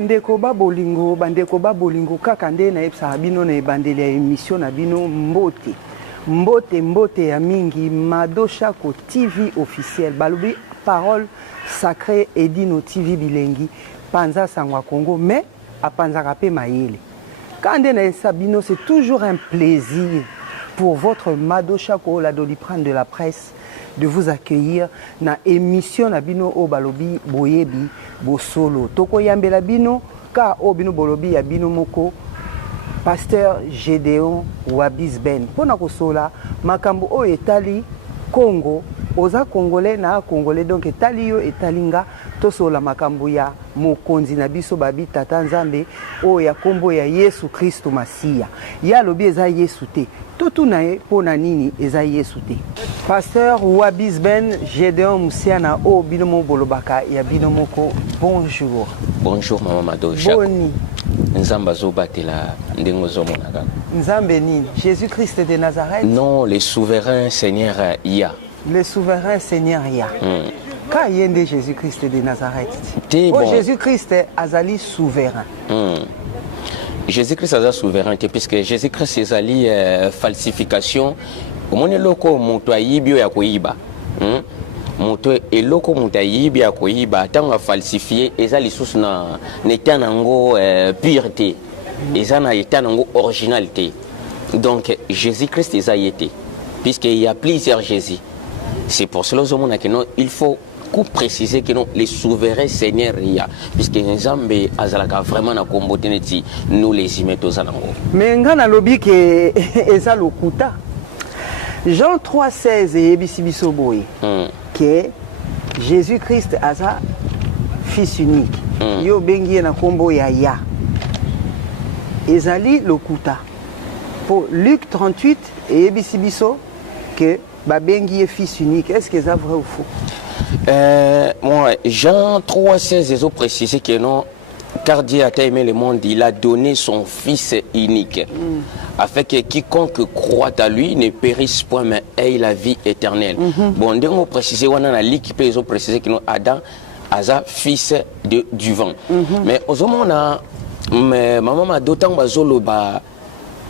Bandeko ba bolingo kaka nde na yebisa bino na ebandeli ya émission na bino mbote. Mbote ya mingi Mado Shako TV officiel. Balobi parole sacrée Edino TV bilengi panza sangwa Congo mais à panza rapé mayele. Quand nde na yebisa bino c'est toujours un plaisir pour votre Mado Shako la Doliprane de la presse de vous accueillir na émission na bino o balobi boyebi bosolo toko yambela bino ka o bino bolobi ya bino moko pasteur Gédéon Wabisben pona kosola makambo o etali Congo oza congolais na congolais donc etali yo etalinga tosola makambo ya mokonzi na biso babi tata nzambe o ya kombo ya Yesu Kristo Masia ya lobi eza Yesu te tout nae pona nini eza Yesu te. Pasteur Wabisben Gédéon Musiana o binomo bolobaka ya binomoko bonjour. Bonjour maman Mado Shako. Boni. Nzamba zobatela ndengo zomonaka. Nzambe nini? Jésus-Christ de Nazareth? Non, le souverain Seigneur Ya. Le souverain Seigneur Ya. Ka yende Jésus-Christ de Nazareth. Bon. Jésus-Christ azali souverain. Jésus-Christ est souverain puisque Jésus-Christ est ali falsification. Omone loko moto ayibio ya koyiba. Moto eloko moto ayibi ya koyiba tanga falsifier eza lisusu na netanango pureté. Eza na etanango originalité. Donc Jésus-Christ est ayete puisqu'il y a plusieurs Jésus. C'est pour cela que non, il faut préciser que non, les souverains Seigneur ya puisque Nzambe azalaka vraiment na komboteneti nous les imeto zanango. Mais ngana lobi ke eza lokuta. Jean 3,16 et Ebisibiso Boy que Jésus-Christ aza fils unique. Yo bengi na kombo ya ya. Ezali lokuta. Pour Luc 38 et Ebisibiso que babengi fils unique. Est-ce que c'est vrai ou faux? Moi, Jean 3,16 ils ont précisé que non, car Dieu a aimé le monde, il a donné son Fils unique, afin que quiconque croit à lui ne périsse point, mais ait la vie éternelle. Bon, dès qu'on précise, on a ils ont précisé que non, Adam a fils du vent. Mais aux hommes, on a maman a d'autant bazolo ba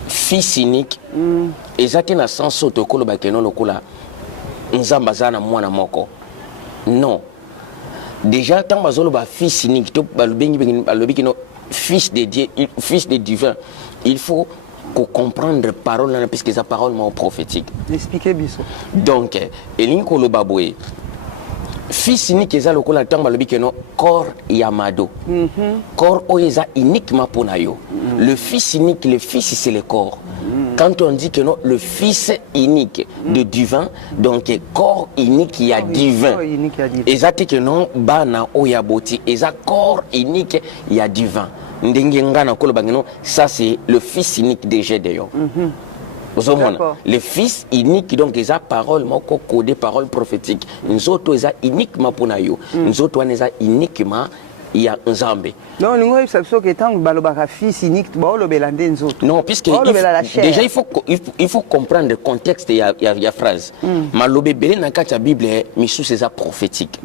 fils unique, et ça tient à sens autocollo ba kenon lokola nzambazana mwana moko. Non. Déjà, tant que le fils unique, fils de Dieu, fils de divin, il faut comprendre la parole, puisque sa parole est prophétique. Expliquez bien ça. Donc, fils unique, c'est le temps que corps yamado. Corps est uniquement pour nous. Le fils unique, le fils, c'est le corps. Quand on dit que non, le fils unique de divin, donc corps unique, il y a divin. Exact que non, bana oyaboti, exact corps unique, il y a divin. Ça c'est le fils unique de Gédéon. Le fils unique, donc, ils ont parole, codé parole prophétique. Nous autres, ils ont uniquement pour nous. Nous autres, ils ont uniquement. Il y a un Zambé. Non, nous avons que tant que fils unique, non, puisque déjà il faut comprendre le contexte. Il y a phrase. Malobé belé dans la Bible, mais sous c'est prophétique.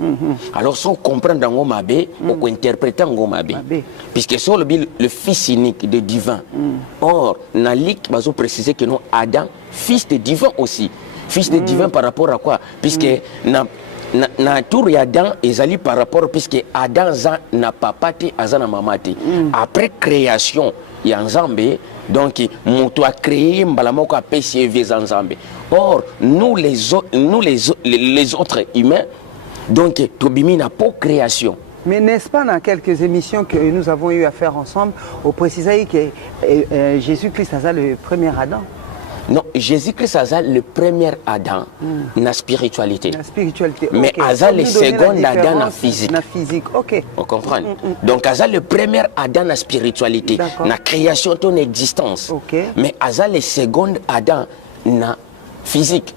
Alors si on comprend dans Ngomabé, on peut interpréter Ngomabé. Puisque sur le fils unique de divin. Or, Nalik va préciser que non Adam, fils de divin aussi. Fils de divin par rapport à quoi? Puisque na tour ya Adam ezali par rapport puisque Adam n'a pas pati azana mamati après création ya Nzambe donc moto a créé mbalamoko a péché Nzambe. Or nous les autres humains donc tobimi na pour création. Mais n'est-ce pas dans quelques émissions que nous avons eu à faire ensemble au préciser que Jésus-Christ a le premier Adam? Non, Jésus-Christ a le premier Adam na spiritualité. Mais a le second Adam na physique. Na physique, ok. On comprend. Donc a le premier Adam na spiritualité, na création de ton existence. Mais a le second Adam na physique.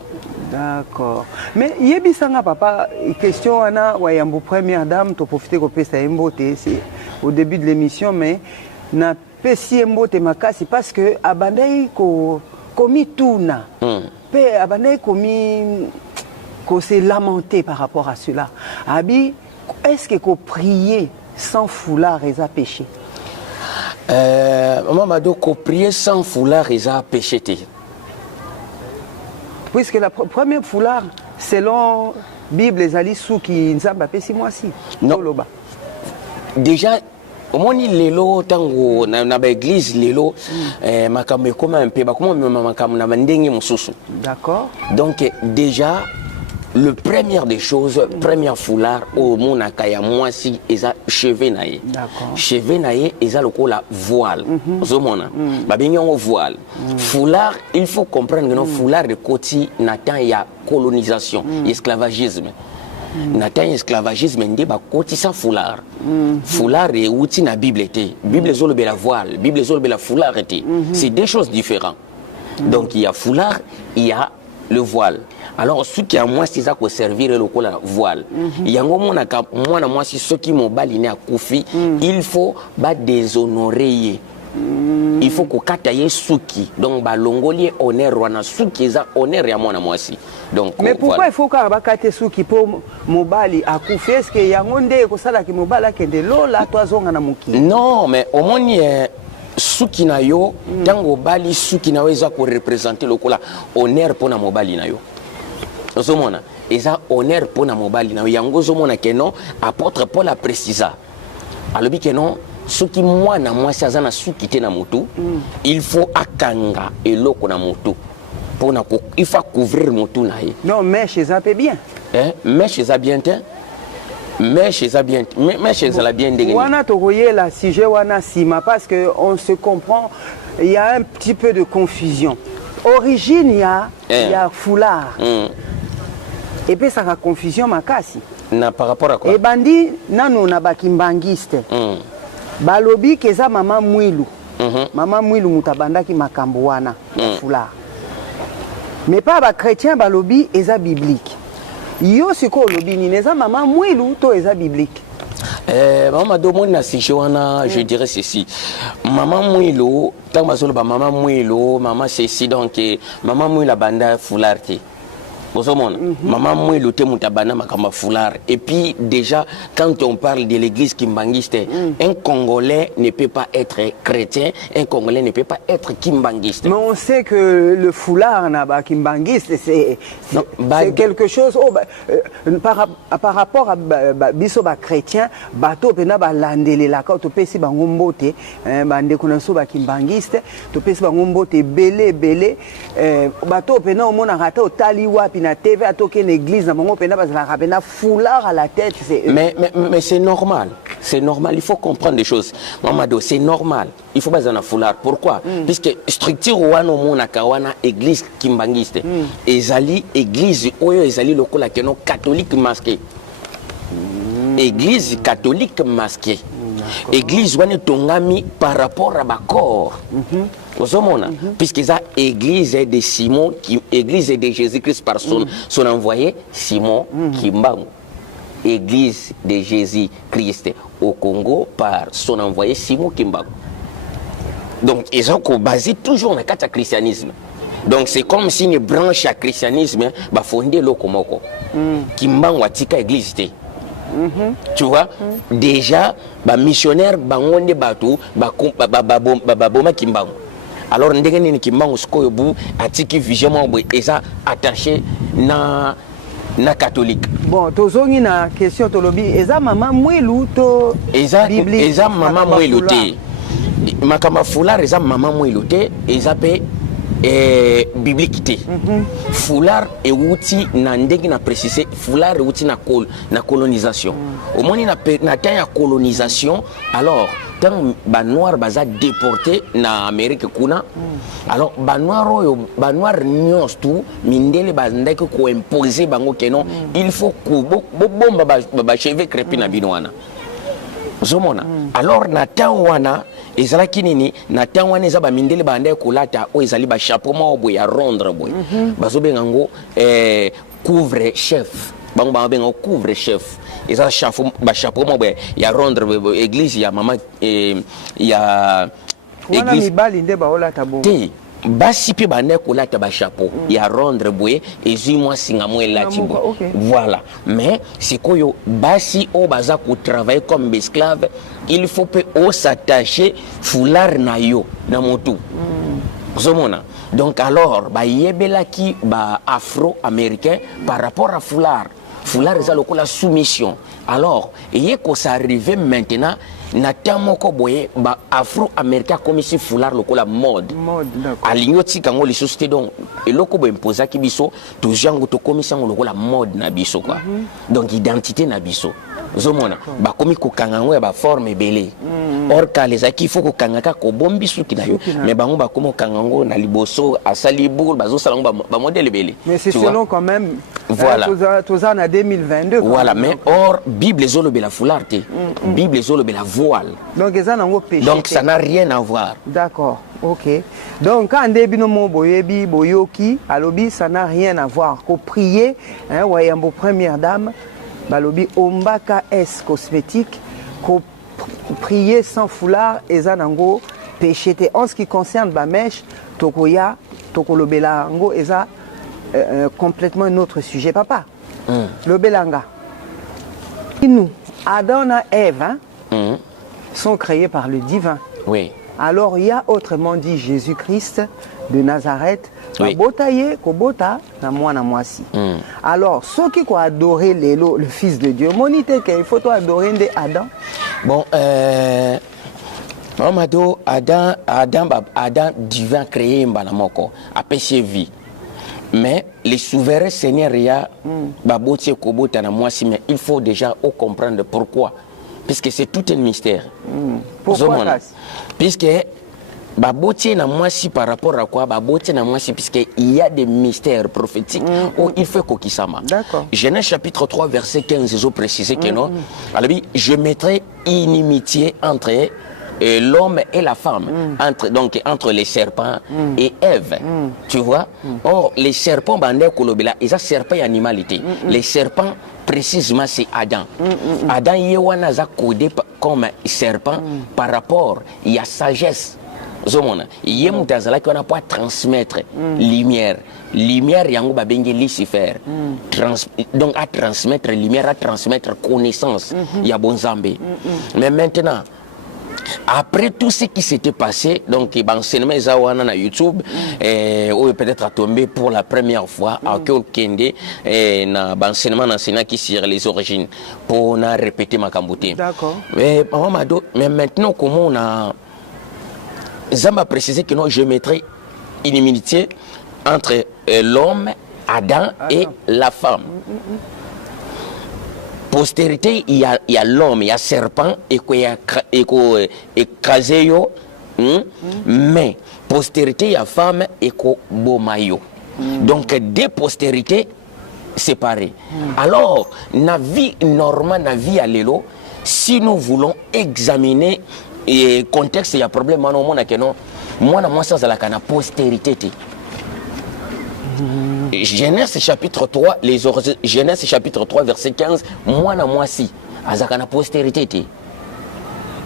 D'accord. Mais yebisanga papa, question ana wayambo première dame to profiter ko pesa mbote, c'est au début de l'émission mais na pesi mbote makasi parce que abandai ko komi tuna. Pe abandai komi ko se lamenter par rapport à cela. Abi, est-ce que ko prier sans foulard et péché? Maman Mado, prier sans foulard, ils ont péché. Puisque la première foulard, selon Bible, les alliés sous qui nous ont fait 6 mois. Non. Déjà, au moins, l'élo, tango, na l'église, l'élo, makamé comme un peu, comment makamé na mandenge mususu. D'accord. Donc, déjà, le première des choses, première foulard, au monde à kaya moi si, ils ont cheveux naïe. D'accord. Cheveux naïe, ils ont le la voile. Zomona. Babignon voile. Foulard, il faut comprendre que nos foulard de côté, n'attend il y a colonisation, esclavagisme. N'attend esclavagisme, n'dé ba côté sans foulard. Foulard et outil na Bible était. Bible zolbe la voile, Bible zolbe la foulard était. C'est deux choses différentes. Donc il y a foulard, il y a le voile. Alors, ceux qui ont moins, c'est ça pour servir le voile. Il y a un moment, moi, si ceux qui m'ont baliné à Koufi, il faut déshonorer. Il faut qu'on kataye souki. Donc, l'ongolier honneur, wana souki, ça honneur à moi aussi. Donc, mais pourquoi voilà. Il faut qu'on kataye souki pour mobali à Koufi? Est-ce qu'il y a un monde qui mobali qui est de l'eau là, toi, non, mais au moins, souki na yo, tango bali souki na yo, ça pour représenter le honneur pour na mobali na yo. Zomona, et ça honneur pour na mobali na yango zomona que non apôtre Paul a précisé. Alors bi que non ce qui moi na moi ça na sukité na moto, il faut akanga eloko na moto pour na il faut couvrir moto na ye. Non mais chez ça peut bien. Mais chez ça bien te. Mais chez ça bien, mais chez ça la bien dégagé. Wana tokoye la sujet wana sima parce que on se comprend, il y a un petit peu de confusion. Origine il y a foulard. Et puis ça a confusion makasi. Na par rapport à quoi? Et bandi nanu na bakimbangiste. Balobi keza mama mwilu. Mama mwilu mutabanda ki makambo wana foulard. Mais pas ba chrétien balobi eza biblique. Yo siko lobi ni neza mama mwilu to eza biblique. Maman Domoni na si je dirais ceci. Maman mwilu, tant mazolo ba maman mwilu, maman ceci donc maman mwilu la banda foulard. Maman moi le thème mutabana makamba foulard. Et puis déjà quand on parle de l'église kimbangiste, un Congolais ne peut pas être chrétien, un Congolais ne peut pas être kimbangiste. Mais on sait que le foulard na ba kimbangiste c'est quelque chose par rapport à biso ba chrétien, bato pena ba landele la ka to pesi ba ngombote bande kuna so ba kimbangiste, to pesi ba ngombote belé bato pena o mona rata o taliwa na TV à toquer l'église na bango pena bazala foulard à la tête mais c'est normal, il faut comprendre des choses. Mamado, c'est normal, il faut pas un foulard. Pourquoi? Puisque structure wano mona kawana église kimbangiste ezali église oyo ezali lokola keno catholique masqué. Église catholique masquée. Église wana tongami par rapport à corps. Puisque ça église de Simon, église de Jésus-Christ par son envoyé Simon Kimbangu. Église de Jésus-Christ au Congo par son envoyé Simon Kimbangu. Donc ils ont basé toujours dans le christianisme. Donc c'est comme si une branche à christianisme va fonder le Komoko. Kimbangu atika église. Tu vois, déjà, les missionnaires bangonde batu baboma Kimbangu. Alors ndenge Kimbangu skoyo bu atiki vision bo eza attaché na catholique. Bon, tozongi na question tolobi eza mama mwilu to biblique. Eza mama mwilu te. Makama foulard eza mama mwilu te, eza pe biblique te. Foulard et outil na ndenge na préciser foulard et outil na colonisation. Au moins na temps ya colonisation alors tant ba noir baza déporté na Amérique kuna alors ba noir nyos tout mindele bandeke ko imposer bango kenon il faut ko bomba ba cheveux crépis na binwana zomona alors na temps wana ezalaki nini na temps wana eza ba mindele bandeke kolata o ezali ba chapeau mo boy ya rondre boy bazobenga ngo couvre chef bango ba benga couvre chef eza chapeau mo boy ya rondre église ya mama ya église mibali nde baolata bo te basi pe bande kolata ba chapeau ya rondre boy ezui moi singa mo elati bo voilà mais sikoyo basi o baza ko travailler comme esclave il faut peut s'attacher foulard na yo na motu. Zomona. Donc alors, bah yebela qui bah afro-américain par rapport à foulard. Foulard est la soumission. Alors, et que ça arrive maintenant, natamoko boye ba afro-américain comme si foulard la mode. Alignoti kango les sociétés donc et loko bo imposa ki biso to jango to commission la mode na biso quoi. Donc identité na biso. Zomona ba komi ko kangango ya ba forme belé. Or les acquis il faut que kangaka ko bombi suki na yo mais bango ba komo kangango na liboso asali boule bazo salango ba modèle belé. Mais c'est selon quand même voilà tous en 2022 voilà mais or bible zolo bela foulard te bible zolo bela voile donc ça n'a rien à voir. D'accord, ok. Donc quand début no boyebi boyoki alobi ça n'a rien à voir ko prier hein wayambo première dame balobi ombaka s cosmétique ko prier sans foulard ezanango péché te. En ce qui concerne Bamèche tokoya tokolobela ngo eza complètement un autre sujet papa. Le belanga nous Adam et Ève hein, sont créés par le divin. Oui. Alors il y a autrement dit Jésus-Christ de Nazareth. Oui. Kobota na mwana mwasi. Alors ceux qui ont adoré le fils de Dieu, monite qu'il faut adorer Adam. Bon Mamado Adam divin créé mbanamoko a péché vie. Mais les souverains seigneurs ya baboti kobota na mwasi mais il faut déjà comprendre pourquoi. Puisque c'est tout un mystère. Pourquoi ça? Puisque Babotier na mwasi par rapport à quoi? Babotier na mwasi puisque il y a des mystères prophétiques où il faut kokisama. D'accord. Genèse chapitre 3 verset 15 ils ont précisé que non. Alors je mettrai inimitié entre l'homme et la femme, entre les serpents et Ève. Tu vois? Or les serpents bandé kolobela, ils ont serpent et animalité. Les serpents précisément c'est Adam. Adam yewana a codé comme serpent par rapport il y a sagesse. Zomona yé mutazala qui on a pas transmettre lumière yango babenge Lucifer donc à transmettre lumière, à transmettre connaissance ya bonzambe. Mais maintenant après tout ce qui s'était passé, donc l'enseignement est na YouTube, ou peut-être à tomber pour la première fois, à Kende, na l'enseignement qui sur les origines, pour na répéter ma cambouté. D'accord. Mais maintenant, comment on a. Zamba précisé que non, je mettrai inimitié entre l'homme, Adam, et la femme. Postérité, il y a l'homme, il y a serpent et kazeyo, mais postérité, il y a femme et bomayo. Donc des postérités séparées. Alors, la vie normale, la vie à l'élo, si nous voulons examiner le contexte, il y a problème, moi, ça, c'est la postérité. Genèse chapitre 3, Genèse chapitre 3, verset 15, moi si, azaka na postérité.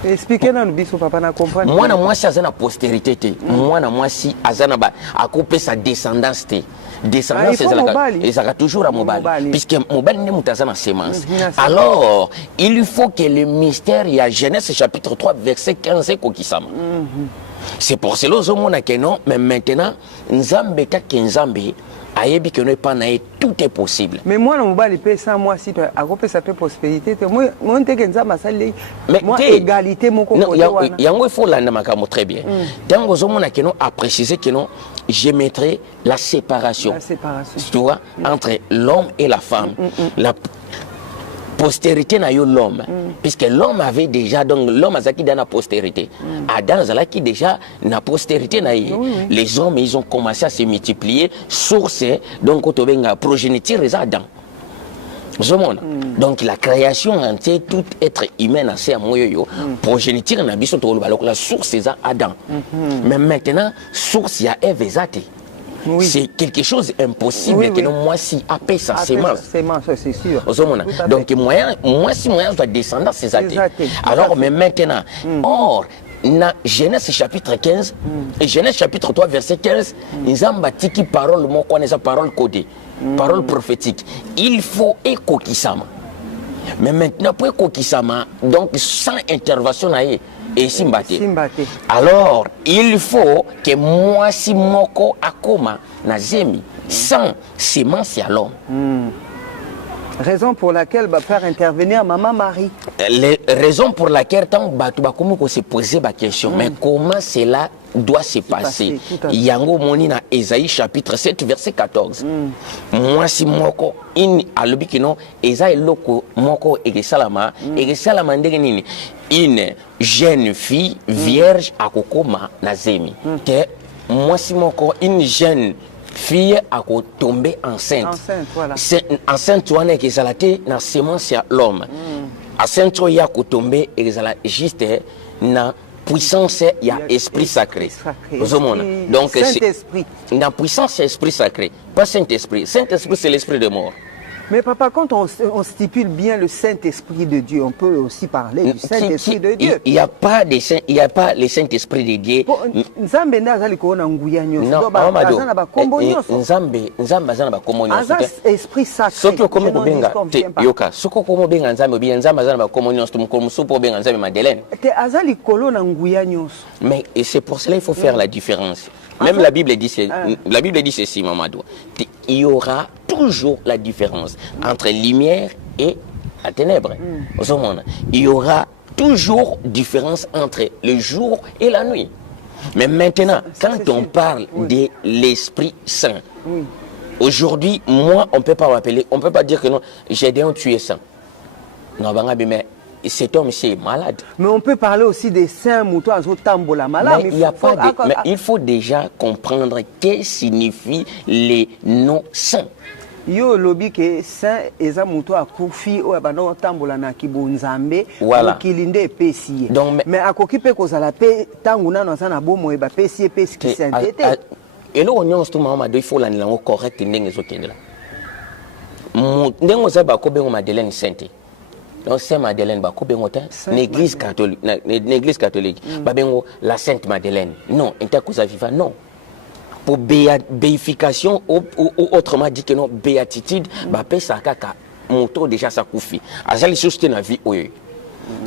Expliquez-nous, papa, na comprendre. Moi si, azana postérité. Moi si, azana ba, a coupé sa descendance. Descendance, ezaka toujours à mobile. Puisque mobile n'est mutazana sémence. Alors, il faut que le mystère, il y a Genèse chapitre 3, verset 15, kokisama. C'est pour cela que non, mais maintenant, Nzambe kake Nzambe ayebi que non pas naé tout est possible. Mais moi non bali pe sans moi si à côté ça peut prospérité moi on te que Nzambe sali moi égalité mon côté non yango il faut la makamo très bien. Tango zomona que non a précisé que non je mettrai la séparation. Tu vois entre l'homme et la femme. La postérité n'a eu l'homme, puisque l'homme avait déjà, donc l'homme a qui dans la postérité. Adam a qui déjà na postérité n'a eu. Les hommes ils ont commencé à se multiplier, source donc au tobenga progéniture les Adam. Donc la création entière, tout être humain a c'est à moyo progéniture n'a biso to la source c'est Adam. Mais maintenant source il y a Ève ezate. Oui. C'est quelque chose d'impossible que moi si après sa sémence. C'est sûr. Donc moi si doit descendre c'est athée. Alors mais maintenant, or na Genèse chapitre 15 et Genèse chapitre 3 verset 15, Nzamba tiki parole mo connaît sa parole codée, parole prophétique. Il faut écokisama. Mais maintenant, pour Kokisama, donc sans intervention, et Simbate. Alors, il faut que moi, si moko akoma, nazemi, sans sémence à l'homme. Raison pour laquelle va faire intervenir Maman Marie. Les raisons pour laquelle tant comment se poser la question, mais comment cela doit se passer. Yango Monina Esaïe chapitre 7 verset 14. Moi si moko in alobikino Esaïe loko moko egesalama egesalama ndenge nini une jeune fille vierge akokoma nazemi. Que moi si moko une jeune fille a tombé enceinte. Voilà. Enceinte wana ezala te na semence ya l'homme. Enceinte ya ko tomber ezala juste na puissance ya esprit sacré. Donc Saint-Esprit. Na puissance ya esprit sacré, pas Saint-Esprit. Saint-Esprit c'est l'esprit de mort. Mais papa, quand on stipule bien le Saint-Esprit de Dieu, on peut aussi parler du Saint-Esprit de Dieu. Il n'y a pas le Saint-Esprit de Dieu. Nzambe nazali ko na nguya nyonso. Non, bazana ba kombo nyonso. Nzambe azana ba kombo nyonso. Esprit sacré. Soko komo benga te yoka. Soko komo benga Nzambe bien Nzambe azana ba kombo nyonso tum supo benga Nzambe Madeleine. Te azali kolo na nguya nyonso. Mais c'est pour cela il faut faire la différence. Même la Bible dit ceci, Mamadou. Il y aura toujours la différence entre lumière et la ténèbre. Il y aura toujours différence entre le jour et la nuit. Mais maintenant, quand on parle de l'Esprit Saint, aujourd'hui, moi, on ne peut pas m'appeler, on ne peut pas dire que non, Gédéon tué Saint. Non, mais cet homme c'est malade. Mais on peut parler aussi des saints moutons tambola malade. Mais il faut déjà comprendre que signifient les noms saints. Yo lobi ke saint eza muto akufi o bana tambola na kibonzambe voilà. Kilinde pesi. Mais akoki pe kozala pe tangu nano sana bomo e ba pesi pesi ki sainteté. Et là on y a tout moment il faut la langue correcte ndenge zokendela. Ndenge za ba ko bengo Madeleine sainte. Donc Saint Madeleine ba ko bengo ta l'église catholique. Ba bengo la Sainte Madeleine. Non, intercousa viva non. Pour béification ou autrement dit que non béatitude ba pesa kaka moto déjà ça koufi. Azali soste na vie oyo.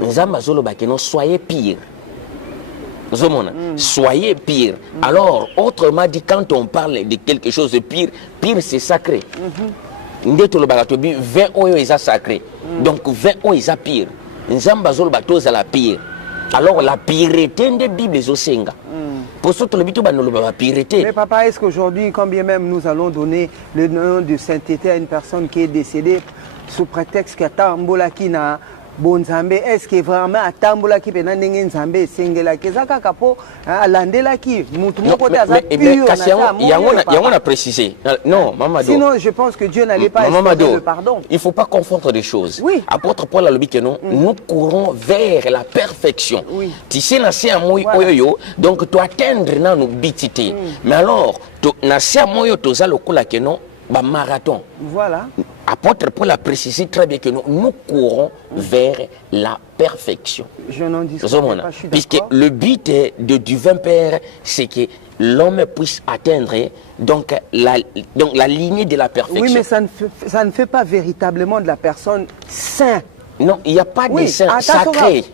Nzamba zolo ba que non soyez pire. Soyez pire. Alors autrement dit quand on parle de quelque chose de pire, pire c'est sacré. Ndeto lo bagatobi 20 oyo isa sacré. Donc 20 oyo isa pire. Nzamba zolo batoza la pire. Alors la pireté de Bible zosenga. Pour ça tout le bito banolo ba pireté. Mais papa, est-ce qu'aujourd'hui quand bien même nous allons donner le nom de sainteté à une personne qui est décédée sous prétexte qu'il y a tambola qui na bonzambe, est-ce que vraiment atambola ki pena ndenge nzambe sengela kezaka kapo alandela ki mutu moko te aza pur yango na préciser non Mamadou sinon je pense que Dieu n'allait pas exprimer le pardon. Il faut pas confondre des choses. Oui. Apôtre Paul a dit que non nous courons vers la perfection. Oui. Tu sais na se amoy oyo donc tu atteindre na no bitité. Mais alors na se amoy toza lokola que non ba marathon. Voilà. Apôtre Paul a précisé très bien que nous courons vers la perfection. Je n'en dis pas, je suis puisque le but de divin Père, c'est que l'homme puisse atteindre donc la lignée de la perfection. Oui, mais ça ne fait pas véritablement de la personne saint. Non, il n'y a pas de saint sacré.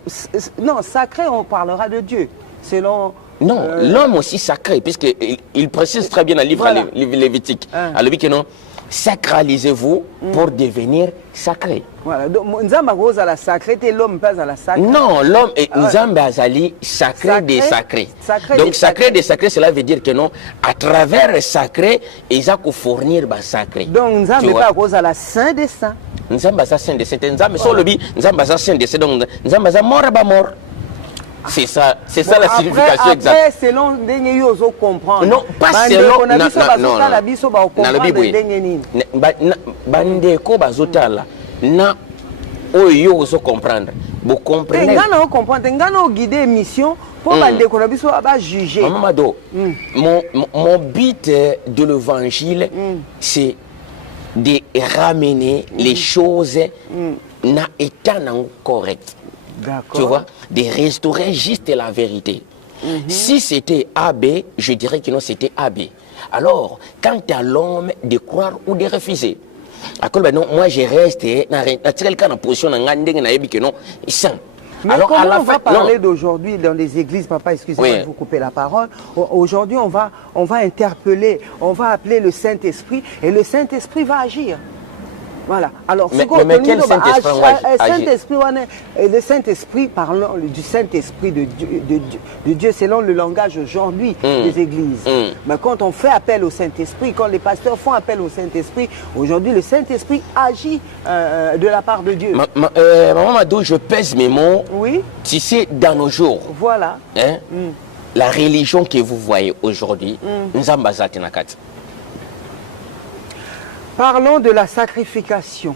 Non, sacré, on parlera de Dieu. Selon... Non, l'homme aussi sacré, puisqu'il précise très bien dans le livre Lévitique. Alors, que non, sacralisez-vous pour devenir sacré. Voilà. Donc, Nzamba rose à la sacré, et l'homme pas à la sacré. Non, l'homme est Nzamba azali sacré des sacrés. Donc, sacré des sacrés, cela veut dire que non, à travers sacré, ils ont fournir ba sacré. Donc, Nzamba pas rose à la saint des saints. Nzamba za saint des saints. Nzamba sur le bi, Nzamba za saint des saints. Donc, Nzamba za mort ba mort. C'est ça la signification exacte. Après, selon Ndenge Yozo comprendre. Non, pas selon. Non. Bandeko bazotala. Na oyo ozo comprendre. Vous comprenez. Ngana comprendre, ngana guider mission pour bandeko na biso ba juger. Mamadou. Mon but de l'évangile c'est de ramener les choses na état correct. Tu vois, de restaurer juste la vérité. Si c'était AB, je dirais que non, c'était AB. Alors, quant à l'homme de croire ou de refuser, non, moi je reste dans position non saint. Mais alors, comment on va parler d'aujourd'hui dans les églises, papa, excusez-moi de vous couper la parole. Aujourd'hui, on va interpeller, on va appeler le Saint-Esprit et le Saint-Esprit va agir. Voilà. Alors, mais quel Saint-Esprit le Saint-Esprit, parlons du Saint-Esprit de Dieu selon le langage aujourd'hui des églises. Mais quand on fait appel au Saint-Esprit, quand les pasteurs font appel au Saint-Esprit, aujourd'hui, le Saint-Esprit agit de la part de Dieu. Maman Mado, je pèse mes mots. Oui. Tu sais, dans nos jours, voilà. Hein, la religion que vous voyez aujourd'hui, nous sommes basés à Nakati. Parlons de la sacrification.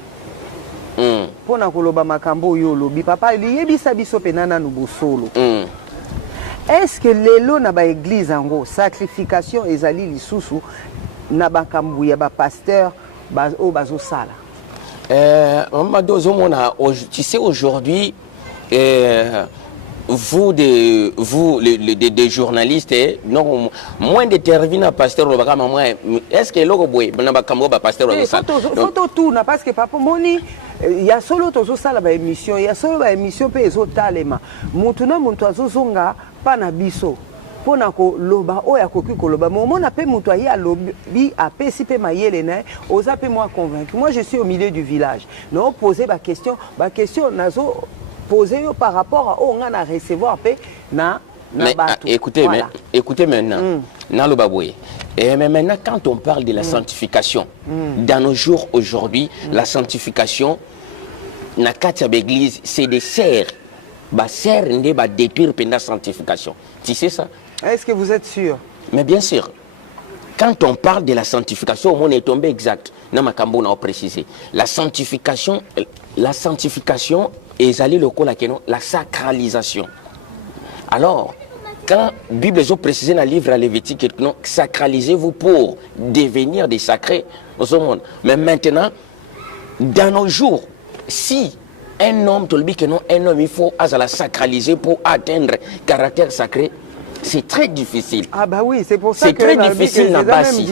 Pour papa, est-ce que l'élo na ba église en gros sacrification ezali lisusu na bakambu ya ba pasteur o bazo sala? Tu sais aujourd'hui vous des journalistes non moins d'intervenir pasteur est-ce que l'oko boy na bakambo ba pasteur photo tout na parce que papa moni il y a solo tozo sala ba émission il y a solo ba émission pe ezo talema mutu na muntu azozonga pa na biso pona ko loba oya koki ko loba mo na pe mutu ayi alobi apesi pe mayele na oza pe moi convaincu. Moi je suis au milieu du village non poser ba question nazo poser par rapport à on a recevoir pe na mais écoutez voilà. Écoutez maintenant na lo baboué et mais maintenant quand on parle de la sanctification dans nos jours aujourd'hui la sanctification na katia l'église c'est des serres ba serre ndé ba détruire pendant la sanctification. Tu sais ça? Est-ce que vous êtes sûr? Mais bien sûr. Quand on parle de la sanctification, on est tombé exact. Non, ma cambo n'a pas précisé. La sanctification est allée le col la sacralisation. Alors, quand la Bible est précisée dans le livre à Lévitique, sacralisez-vous pour devenir des sacrés dans ce monde. Mais maintenant, dans nos jours, si un homme, il faut la sacraliser pour atteindre le caractère sacré, c'est très difficile. Ah bah oui, c'est pour ça que c'est très difficile na basi.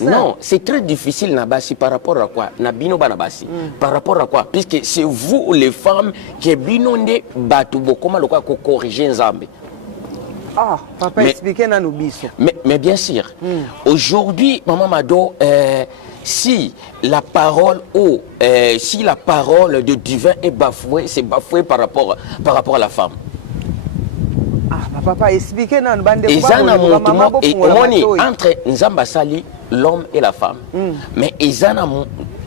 Non, c'est très difficile na basi par rapport à quoi? Na bino ba na basi. Par rapport à quoi? Puisque c'est vous les femmes qui binonde batu bokoma lokwa ko corriger nzambe. Ah, papa expliquer na nubiso. Mais bien sûr. Aujourd'hui, maman Mado, si la parole de divin est bafouée, c'est bafoué par rapport à la femme. Papa, expliquez dans entre Nzamba Sali, l'homme et la femme. Mais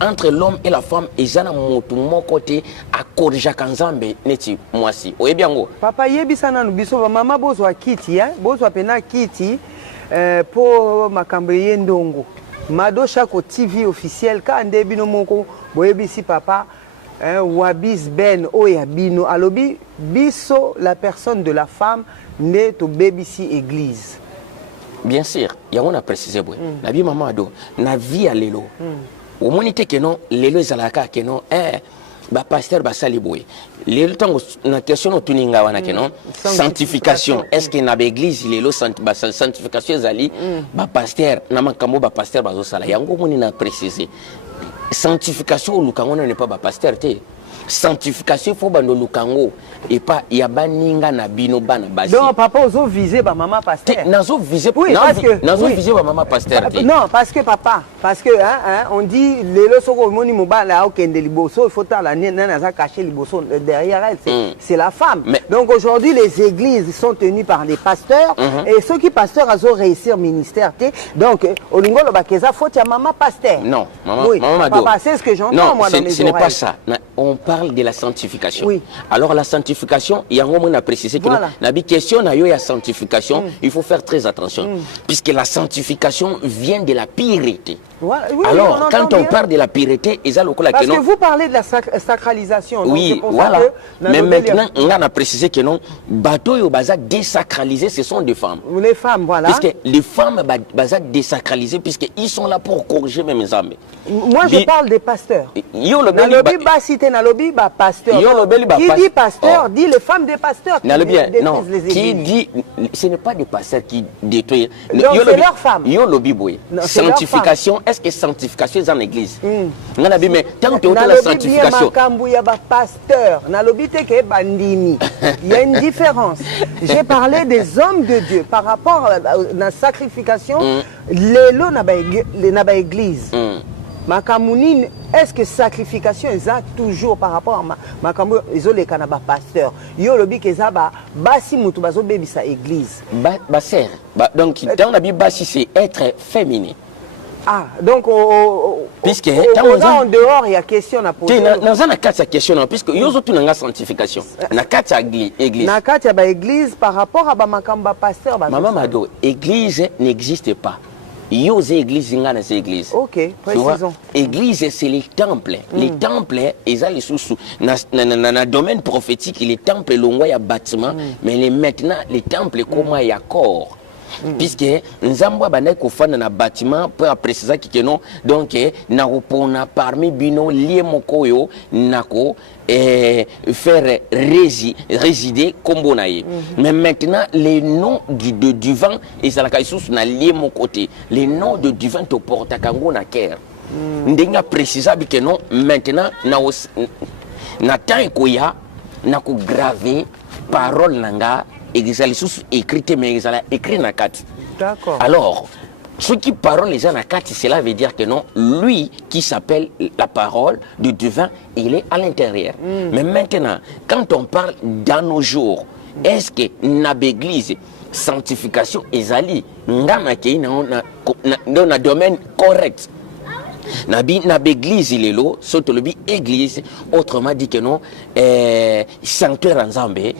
entre l'homme et la femme, ils ont mon côté à corriger Kanzambe neti mwasi. Oye bien go. Papa yebisa na biso mama bozwa kiti bozwa pena kiti pour makambriye ndongo. Mado Chako TV officiel ka ndebino moko boyebisi papa Wabis Ben Oyabino alobi biso la personne de la femme né to BBC église. Bien sûr, il y a on a précisé la vie maman ado na vie à lelo. Au monité que non lelo ezalaka que non ba pasteur ba sali boy. Lelo tango na question no tuninga wana que non sanctification est-ce que na église lelo sanctification ezali ba pasteur na makambo ba pasteur ba zo sala yango moni na préciser. Sanctification au Lukango n'est pas pasteur. Sanctification faut bando Lukango et pas yabaninga na bino bana basi. Non papa ozo viser ba maman pasteur. Nazo viser oui, nazo viser ba maman pasteur. Non parce que papa on dit les leçons au moni mobala au kende liboso il faut la nana za cacher liboso derrière elle c'est la femme. Mais, donc aujourd'hui les églises sont tenues par les pasteurs et ceux qui pasteurs azo réussir ministère donc au lingolo bakeza faut ya maman pasteur. Non maman oui, maman papa c'est ce que j'entends moi dans mes oreilles. Ce n'est pas ça. On parle de la sanctification. Oui. Alors la sanctification, il y a un moment à préciser que la question na yo ya sanctification, il faut faire très attention puisque la sanctification vient de la pureté. Voilà. Oui, alors quand on parle de la pureté, parce que vous parlez de la sacralisation. Oui, voilà. Mais maintenant, on a précisé que non, bateau et baza désacralisé, ce sont des femmes. Les femmes, voilà. Puisque les femmes baza désacralisées puisqu'ils sont là pour corriger même les âmes. Moi, je parle des pasteurs. yo le beli ba cité na lobi ba pasteur. Yo le beli ba qui dit pasteur dit les femmes des pasteurs. Non, qui dit ce n'est pas des pasteurs qui détruisent. Donc c'est leur femme. Yo lobi boy. Sanctification, est-ce que sanctification est en église? Ngana bi mais tant que tu as la sanctification. Makambu ya ba pasteur. Na lobi te ke bandini. Il y a une différence. J'ai parlé des hommes de Dieu par rapport à la sacrification. Lelo na ba église. Makamuni, est-ce que sacrification est toujours par rapport à Makamu, ils ont les canabas pasteurs. Yo lobi keza ba basi mutu bazo bebi sa église. Ba sœur. Donc dans la Bible basi c'est être féminin. Ah, donc puisque en dehors il y a question à poser. Dans un cas question puisque yo zo tunanga sanctification. Na kati église. Na kati ba église par rapport à ba makamba pasteur ba. Maman Mado, église n'existe pas. Yo église ngana c'est église. OK, précisons. Église c'est les temples. Les temples ils ont les sous na domaine prophétique les temples longwa ya bâtiment mais les maintenant les temples comment il y a corps. Puisque nzambo bana ko fana na bâtiment pour préciser que non donc na repona parmi bino lié mokoyo nako faire résider comme bonaye. Mais maintenant les noms du vent et ça la kaisous na lié mon côté les noms de du vent te porte à kango na ker ndenga préciser que non maintenant na temps koya na ko graver parole nanga exalisous écrite mais exala écrit na kat. D'accord. Alors ce qui parole les gens à kat cela veut dire que non lui qui s'appelle la parole du divin il est à l'intérieur. Mais maintenant quand on parle dans nos jours est-ce que na église sanctification ezali ngana ke na domaine correct na église lelo soto lobi église autrement dit que non sanctuaire nzambe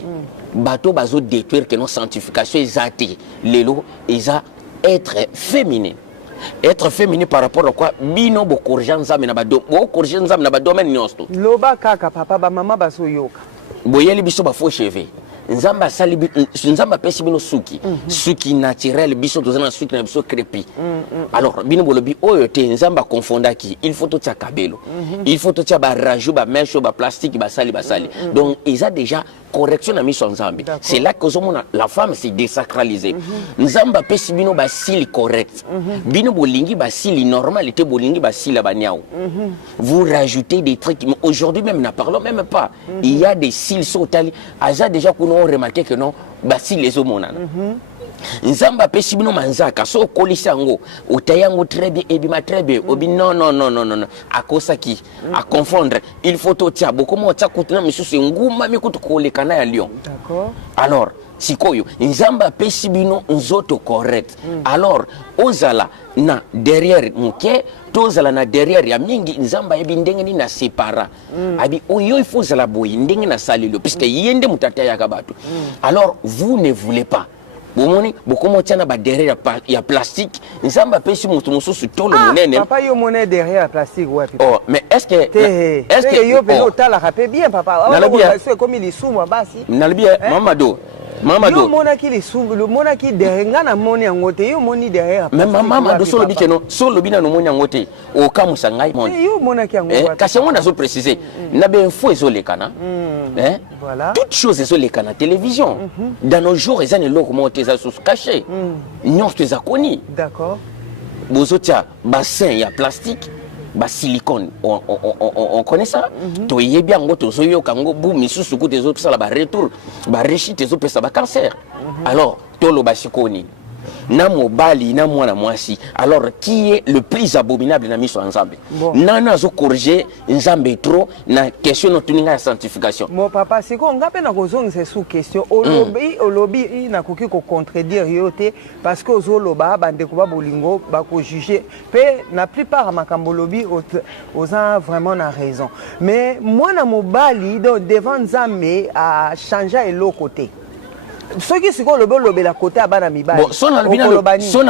bateau bazo détruire que non sanctification ezati lelo eza être féminin. Être féminin par rapport à quoi bino bo corriger nzambe na ba domaine nyonso loba kaka papa ba mama baso yoka boyeli biso ba faux cheveux nzamba sali nzamba pesi bino suki suki naturel biso tozana suki na biso crépi alors bino bolobi oyo te nzamba confondaki il faut tout ça kabelo il faut tout ça ba rajout ba mèche ba plastique ba sali donc ils a déjà correction na miso nzambe c'est là que la femme s'est désacralisée nzamba pesi bino ba sili correct bino bolingi ba sili normalité bolingi ba sili ba niao vous rajoutez des trucs aujourd'hui même n'a parlons même pas il y a des cils sotali aja déjà on remarqué que non basi les hommes nzamba pesi bino manzaka so kolisa ngo utayango très bien ebima très bien obi non akosaki à confondre il faut totia bokomo tsa kutuna misusu nguma mikutu kolekana ya lion. D'accord. Alors sikoyo nzamba pesi bino nzoto correct alors ozala na derrière muke tozala na derrière ya mingi nzamba yebi ndenge ni na separa abi oyo il faut zala boy ndenge na salilo puisque yende mutata ya kabatu alors vous ne voulez pas bomoni bokomo tiana ba derrière ya plastique nzamba pesi mutu mususu tolo monene papa yo monene derrière la plastique ouais oh mais est-ce que yo peno tala rapé bien papa c'est comme il souma basi nalbia Mamadou. Yo mona ki li sou le mona ki derrière na moni ngote yo moni derrière. Mais Mamadou solo bi keno solo bi na no moni ngote o kamusa ngai moni. Yo mona ki ngote. Kasi on a so préciser na be info ezolekana. Voilà. Toutes choses ezolekana télévision. Dans nos jours ils ont loko monter ça sous caché. Nyons tu zakoni. D'accord. Bozotia bassin ya plastique. Ba silicone on connaît ça to yebia ngo to soyo kango bu misusu ko des autres ça la ba retour ba rechite zo pesa ba cancer alors to lo ba sikoni na mobali na mwana mwasi alors qui est le plus abominable na miso nzambe nana zo corriger nzambe trop na question no tuninga ya sanctification mon papa siko ngape na kozong c'est sous question olobi na koki ko contredire yote parce que ozoloba bande ko ba bolingo ba ko juger pe na plupart makambo lobi oza vraiment na raison mais mwana mobali devant nzambe a changer eloko côté ce qui se ko lobela côté abana mibali bon sona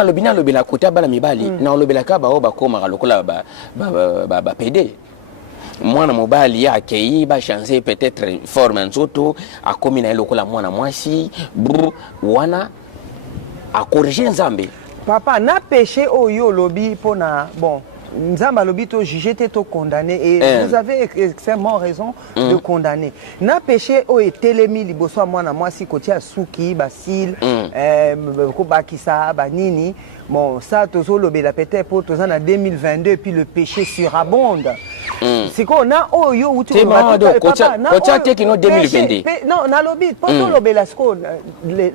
lobina lobela côté abana mibali na lobela ka ba oba koma lokola ba PD mwana mobali ya akei ba changer peut-être forme nzoto akomi na lokola mwana mwasi wana a corriger nzambe papa na péché oyo lobi pona bon Nzamba lobito jugé to condamné et vous avez extrêmement raison de condamner. Na péché o etelemi liboso mwana mwasi kotia suki basil ko bakisa banini bon ça tozo lobela peut-être pour toza na 2022 et puis le péché surabonde. C'est qu'on a oyo ou tu papa kotia tekino 2022. Non na lobi pour to lobela sko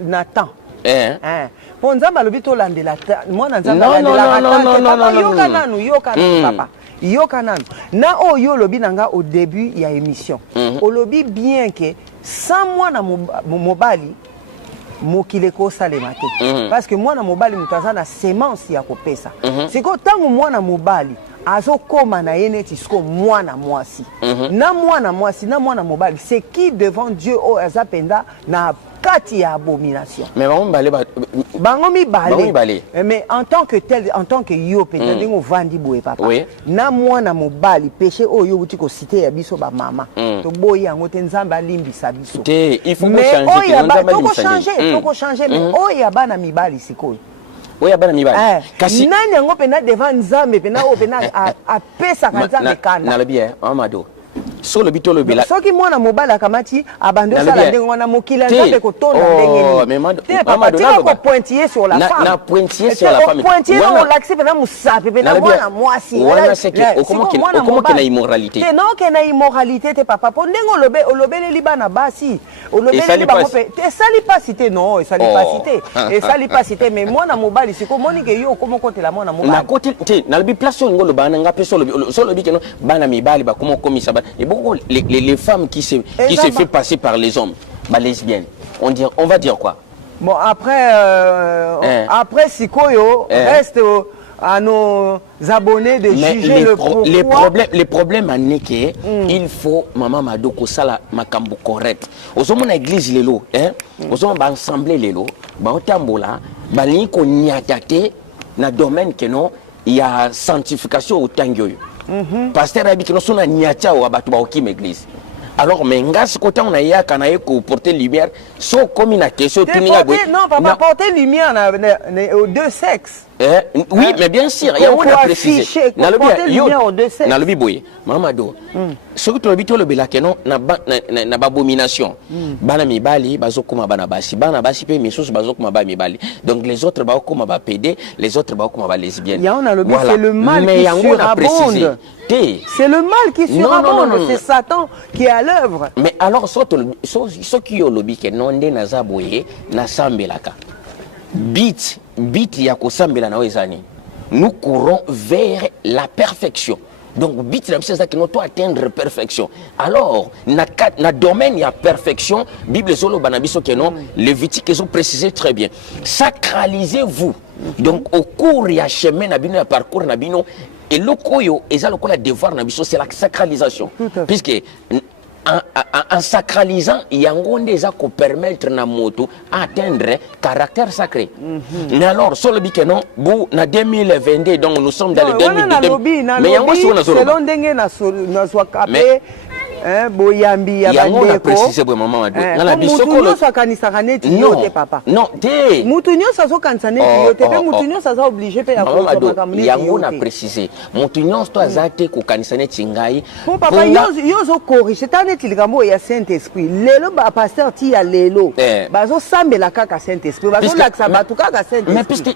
Nathan. Pour Nzamba lobito landela mwana Nzamba landela non yoka papa yoka nanu na oyo lobi nanga au début il y a émission au lobby bien que sans moi na mobali mokile ko salema te parce que moi na mobali mutaza na semence ya kopesa c'est que tango moi na mobali azo koma na yeneti sko mwana mwasi na mwana mwasi na mwana mobali c'est qui devant Dieu o azapenda na kati ya abomination. Mais bango mi balé. Mais en tant que tel, en tant que yo peut-être ngo vandi boye papa. Oui. Na mwana mobali péché oyo buti ko cité ya biso ba mama. To boye yango te Nzamba limbisa biso. Te, il faut changer. Toko changer mais oya bana mibali sikoyo. Oya bana mibali. Kasi nani yango pena devant Nzambe pena o pena a pesa kanza kana. Na le bien, Amado. So le bito le bela. Soki mwana mobala kamati abando sala ndenge wana mokila Nzambe ko tonda ndenge ni. Papa tu ko pointiller sur la femme. Na pointiller sur la femme. Pointiller on l'accepte na musape pena mwana mwasi. Wana seki okomo ke na immoralité. Te non ke na immoralité te papa. Po ndenge olobele libana basi. Olobele libana pe. Te sali pas cité non, et sali pas cité. Et sali pas cité mais mwana mobali siko moni ke yo komo kote la mwana mobali. Na kote te na lebi place ngolo bana ngape so lebi ke no bana mibali ba komo komisa ba. Les femmes qui se fait passer par les hommes, lesbiennes, on va dire quoi? Bon, après Sikoyo, reste à nos abonnés de juger le pourquoi. Les problèmes à Neke, il faut, maman Madoko, ça ma cambo correct. Aux hommes à l'église, les lots, aux hommes à l'assemblée, les lots, au tambola, il qu'on y a daté, dans le domaine que non, il y a sanctification au tango. Pasteur a dit que nous sommes niatia ou abatu ba okim église. Alors mais ngas côté on a ya kanaye ko porter lumière so comme une question tuninga boy. Non, pas porter lumière aux deux sexes. Oui, mais bien sûr, il y a on a précisé. Na le biboye. Mamado. Ce que tu le bito le belake non na abomination. Bana mibali bazokuma bana basi pe misus bazokuma ba mibali. Donc les autres bazokuma ba PD, les autres bazokuma ba lesbiennes. Il y a on a le c'est le mal qui surabonde. C'est le mal qui surabonde, c'est Satan qui est à l'œuvre. Mais alors ce qui yo lobi ke non de nazaboye na sambelaka. Bit ya kosambela na wezani. Nous courons vers la perfection. Donc bit c'est ça que nous doit atteindre perfection. Alors na domaine ya perfection, Bible solo banabiso que non, Lévitique ils ont précisé très bien. Sacralisez-vous. Donc au cours ya chemin na bino ya parcours na bino et le koyo eza le kola devoir na biso c'est la sacralisation. Puisque en sacralisant, il y a un qui permettre na moto atteindre caractère sacré. Mais alors, sur le bique non, en 2022, donc nous sommes dans le 2022. Mais il y a un boyambi ya bandeko. Il y a précisé pour maman Mado. Mutunyo sakanisaka neti yote papa. Non, te. Mutunyo sazo kanisa neti yote pe mutunyo sazo obligé pe ya ko makamune. Il y a un précisé. Mutunyo sto azate ko kanisa neti ngai. Bon papa yo zo corriger taneti likambo ya Saint-Esprit. Lelo ba pasteur ti ya lelo. Bazo sambela kaka Saint-Esprit. Bazo laksa batu kaka Saint-Esprit. Mais puisque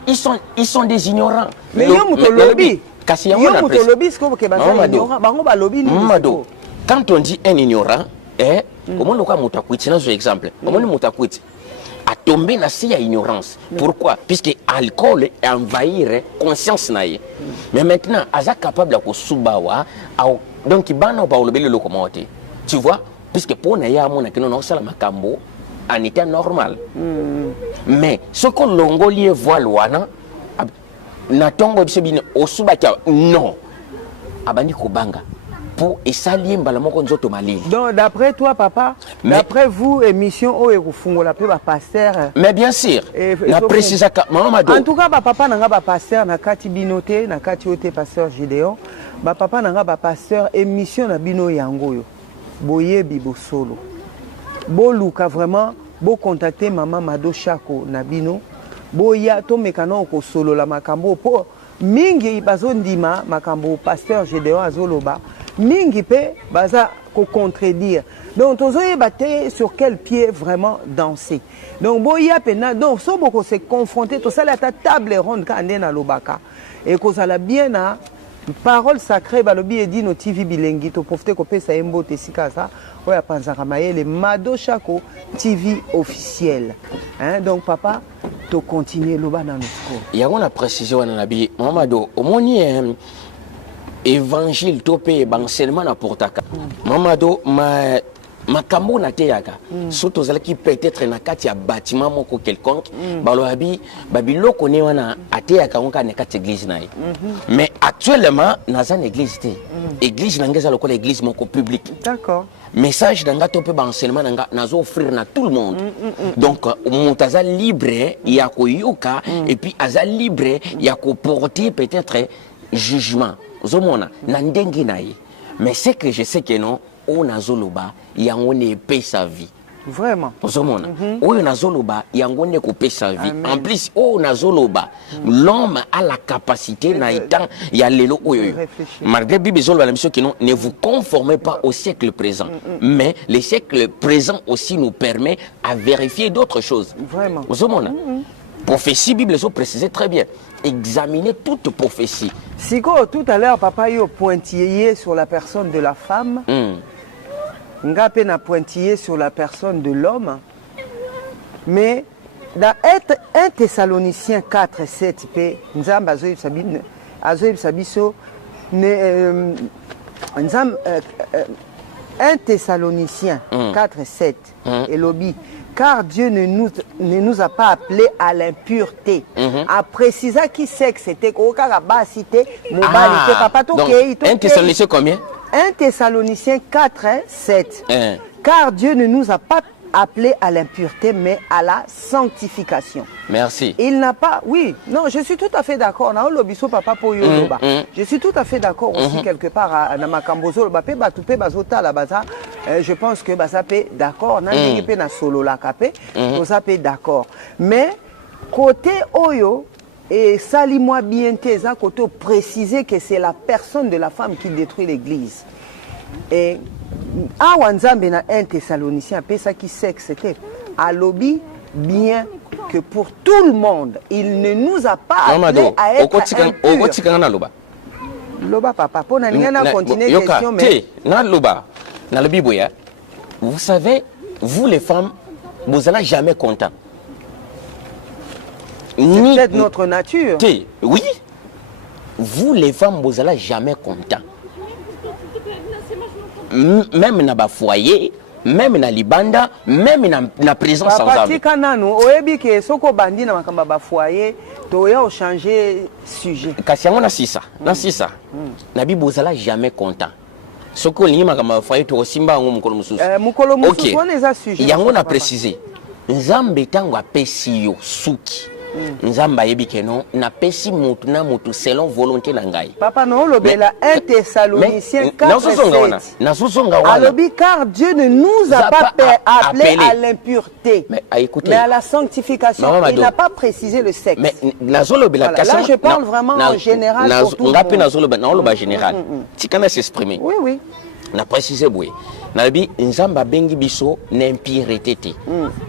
ils sont des ignorants. Mais yo mutolobi. Kasi ya wana précisé. Yo mutolobi sko ke bazo ignorant. Bango ba lobi ni. Quand on dit un ignorant, comment le cas moutakwiti, c'est un exemple. Comment le moutakwiti a tombé dans cette ignorance. Pourquoi? Puisque l'alcool envahit conscience naïe. Mais maintenant, il est capable de soubawa, donc il va le locomotive. Tu vois? Puisque pour nous, il y a un qui nous a makambo en état normal. Mais ce que l'ongolier voit loin, natongo bisebine osubaka non. Abandi kobanga. Pour essayer mbalamoko nzoto malili. Donc d'après toi papa, d'après vous émission o ekufungola pe ba pasteur. Mais bien sûr. Na précisa maman Mado. En tout cas ba papa nanga ba pasteur na kati binoté, na kati oté pasteur Gideon. Ba papa nanga ba pasteur émission na bino yango yo. Boyebi bo solo. Bo luka vraiment bo contacter maman Mado Chako na bino. Boya to mekano ko solo la makambo po mingi bazo ndima makambo pasteur Gédéon azoloba mingi pe baza ko contredire. Donc tozo yebate sur quel pied vraiment danser. Donc boya pena donc so boko se confronter to sala ta table ronde ka ndena lobaka et ko sala bien na parole sacrée balobi edi no TV bilengi to profiter ko pesa embo te sikasa oya panzaka mayele Mado Shako TV officiel. Hein donc papa to continuer loba na notre. Ya on a précisé wana nabi Mamado omoni évangile topé enseignement na portaka. Mamado makambo na teyaka surtout zalaki peut-être na kati ya bâtiment moko quelconque balobi babiloko ne wana ateyaka onka na kati église na ye. Mais actuellement naza na église té église na ngeza lokola église moko publique. D'accord. Message nanga topé enseignement nanga nazo offrir na tout le monde. Donc montaza libre ya koyoka et puis aza libre ya ko porter peut-être jugement zomona na ndengi na ye. Mais c'est que je sais que non on a zoloba yango ne paye sa vie. Vraiment. Zomona on a zoloba yango ne ko paye sa vie. En plus on a zoloba l'homme a la capacité na itan ya lelo oyo. Malgré Bible zoloba la mission que non ne vous conformez pas au siècle présent. Mais le siècle présent aussi nous permet à vérifier d'autres choses. Vraiment. Zomona. Prophétie, Bible sont précisé très bien. Examiner toute prophétie. Siko, tout à l'heure, papa, yo pointillé sur la personne de la femme. Ngapé n'a pointillé sur la personne de l'homme. Mais dans 1 Thessaloniciens 4, 7, Nzamba Azoïb Sabiso, 1 Thessaloniciens 4, 7, et Lobi. Car Dieu ne nous a pas appelés à l'impureté. A précisé qui c'est que c'était. Donc, 1 Thessaloniciens combien? 1 Thessaloniciens 4, 7. Car Dieu ne nous a pas appelés à l'impureté, mais à la sanctification. Merci. Il n'a pas... Oui, non, je suis tout à fait d'accord. Je suis tout à fait d'accord aussi quelque part à Namakambozo. Je pense que ça peut d'accord. D'accord. Mais côté Oyo, et sali-moi bien ça côté préciser que c'est la personne de la femme qui détruit l'église. Et Awanzambe na 1 Thessaloniciens, ça qui sait que c'était à lobby bien que pour tout le monde, il ne nous a pas appelé à être impurs. Loba papa, pour n'a continuer question mais na loba na lobi boya. Vous savez, vous les femmes, vous n'allez jamais content. C'est peut-être notre nature. Oui. Vous les femmes, vous n'allez jamais content. Même dans le foyer, même dans libanda, même dans la présence sans âme. Papa, kananu, oyebi ke soko bandi na makamba ba foyer, to ya changer sujet. Kasi yango na sisa, na sisa. Na bi bozala jamais content. Soko lingi makamba ba foyer to simba ngo mukolo mususu. Mukolo mususu on eza sujet. Yango na préciser. Nzambe tango apesi yo suki. Nzamba yebi ke non na pesi mutu na mutu selon volonté na ngai. Papa no lobela 1 Thessaloniciens 4:7. Na susonga wana. Alobi car Dieu ne nous a pas appelés à l'impureté. Mais à la sanctification. Il n'a pas précisé le sexe. Mais na zolobela là je parle vraiment en général pour tout. Ngapi na zolobela na loba général. Tikana s'exprimer. Oui oui. Na préciser boye. Nabi nzamba bengi biso n'impureté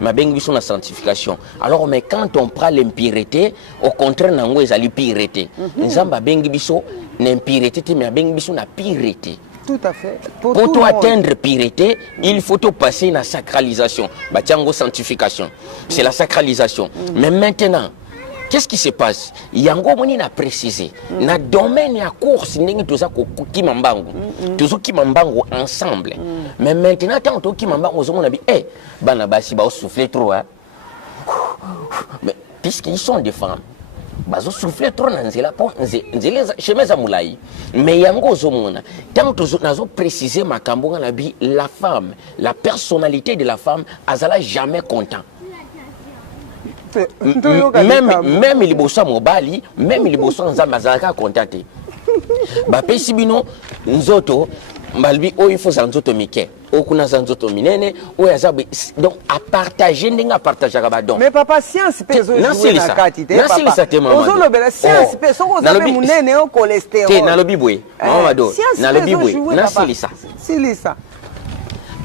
ma bengi biso na sanctification. Alors mais quand on prend l'impureté au contraire nango ezali pureté. Nzamba bengi biso n'impureté mais bengi biso na pureté. Tout à fait. Pour atteindre pureté, il faut passer la sacralisation. Batiango sanctification. C'est la sacralisation. Mais maintenant qu'est-ce qui se passe? Yango moni na précisé. Na domaine ya course ndenge toza ko kimambango. Tozo kimambango ensemble. Mais maintenant tant to kimambango zo mona bi bana basi ba souffler trop hein. Mais puisqu'ils sont des femmes, bazo souffler trop na nzela po nzela chemeza mulai. Mais yango zo mona tant tozo nazo préciser makambo na bi la femme, la personnalité de la femme azala jamais content. Même les bossons mobali, même les bossons nzamazaka contacté. Ba pesi bino nzoto balbi o il faut nzoto mike. okuna zanzoto minene oyo azabe donc à partager ndenge a partager ka ba donc mais papa science peso jouer na kati te papa ozolo bela science peso ko zabe munene o cholestérol te na lobi boye mama do na lobi boye na silisa